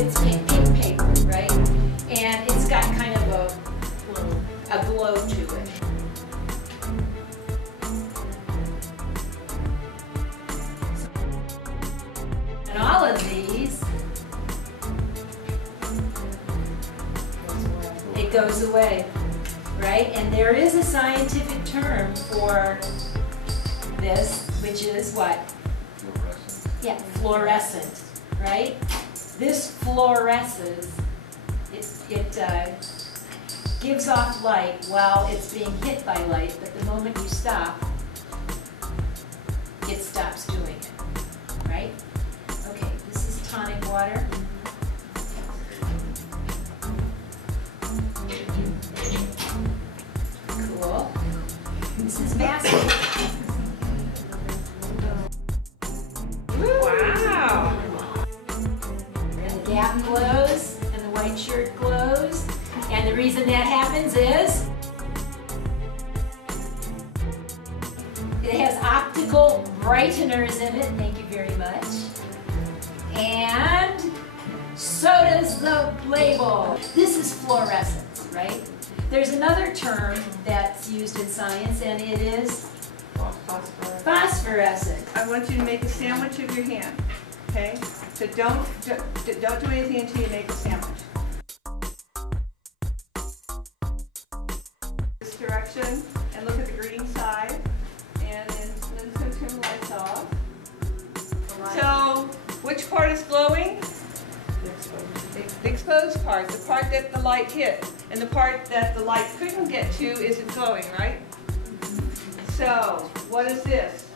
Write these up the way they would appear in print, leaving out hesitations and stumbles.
it's pink paper, right? And it's got kind of a glow to it. And all of these, it goes away, right? And there is a scientific term for this, which is what? Fluorescence. Yeah, fluorescent, right? This fluoresces, it gives off light while it's being hit by light, but the moment you stop, it stops doing it, right? Okay, this is tonic water. Cool. This is masking. Wow! And the gap glows, and the white shirt glows. And the reason that happens is it has optical brighteners in it, thank you very much. And so does the label. This is fluorescence, right? There's another term that's used in science, and it is phosphorescence. I want you to make a sandwich of your hand, okay? So don't do anything until you make a sandwich. This direction, and look at the green side, and then turn the lights off. So, which part is glowing? The exposed part, the part that the light hit, and the part that the light couldn't get to isn't glowing, right? So, what is this?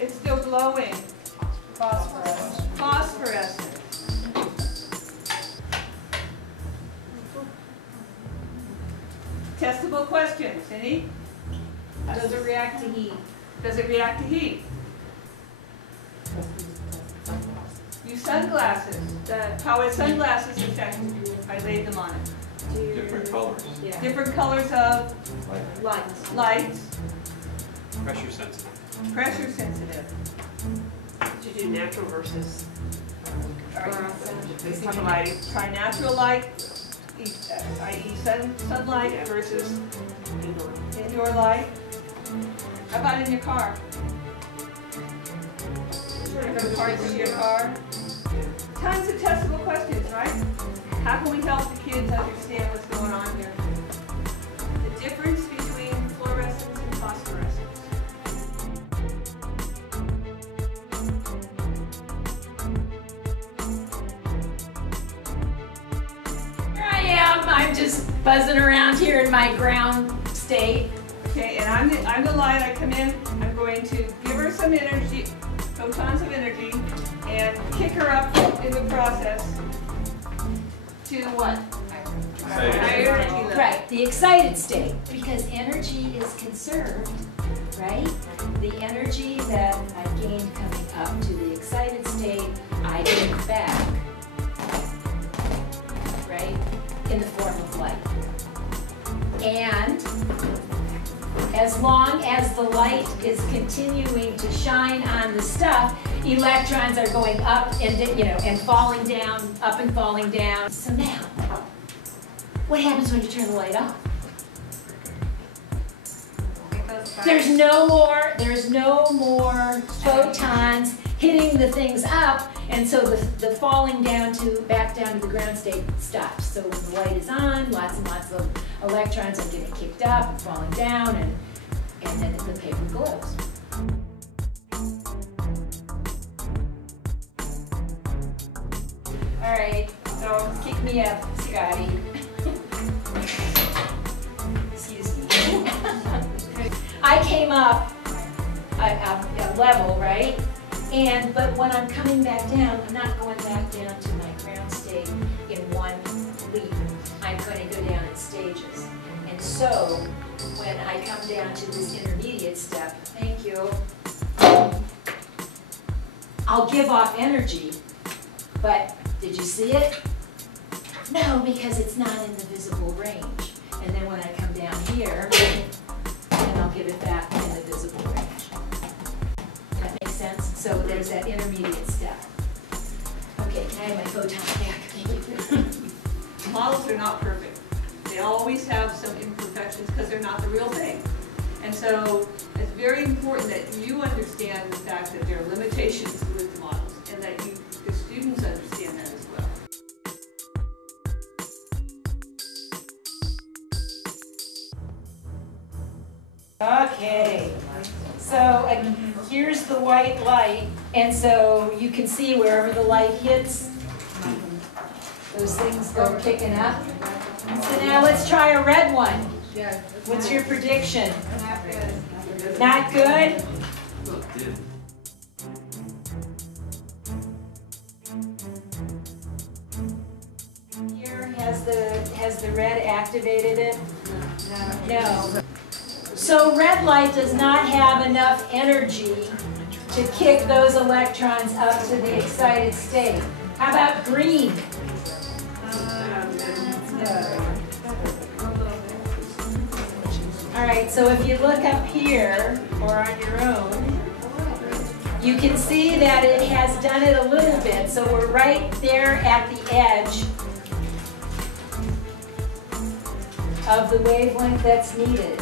It's still glowing. Phosphorescence. Phosphorescence. Testable questions. Any? Does it react to heat? Does it react to heat? Use sunglasses. How is sunglasses affected? I laid them on it. Different colors. Yeah. Different colors of Lights. lights. Pressure sensitive. Pressure sensitive. To do natural versus Let's talk about it. Try natural light, i.e. sunlight versus indoor light. How about in your car? Different parts of your car. Tons of testable questions, right? How can we help the kids understand what's going on here? The difference between fluorescence and phosphorescence. Here I am. I'm just buzzing around here in my ground state. Okay, and I'm the light. I come in. I'm going to give her some energy, photons of energy, and kick her up in the process to what? Higher energy level. Right, the excited state, because energy is conserved, right? The energy that I gained coming up to the excited state, I give back, right, in the form of light. And as long as the light is continuing to shine on the stuff, electrons are going up and, and falling down, up and falling down. So now, what happens when you turn the light off? There's no more photons hitting the things up, and so the falling down back down to the ground state stops. So the light is on, lots and lots of electrons are getting kicked up and falling down, and then the paper glows. All right, so kick me up, Scotty. Excuse me. I came up a level, right? But when I'm coming back down, I'm not going back down to my ground state in one leap. I'm going to go down in stages. And so, when I come down to this intermediate step, thank you, I'll give off energy, but did you see it? No, because it's not in the visible range. And then when I come down here, then I'll give it back in the visible range. That makes sense? So there's that intermediate step. Okay, have my photon back. Models are not perfect. They always have some imperfections because they're not the real thing. And so it's very important that you understand the fact that there are limitations with the models and that the students understand that as well. Okay, so here's the white light, and so you can see wherever the light hits, those things go kicking up. So now let's try a red one. What's your prediction? Not good? Well, it did. Here, has the red activated it? No. So red light does not have enough energy to kick those electrons up to the excited state. How about green? All right, so if you look up here or on your own, you can see that it has done it a little bit. So we're right there at the edge of the wavelength that's needed.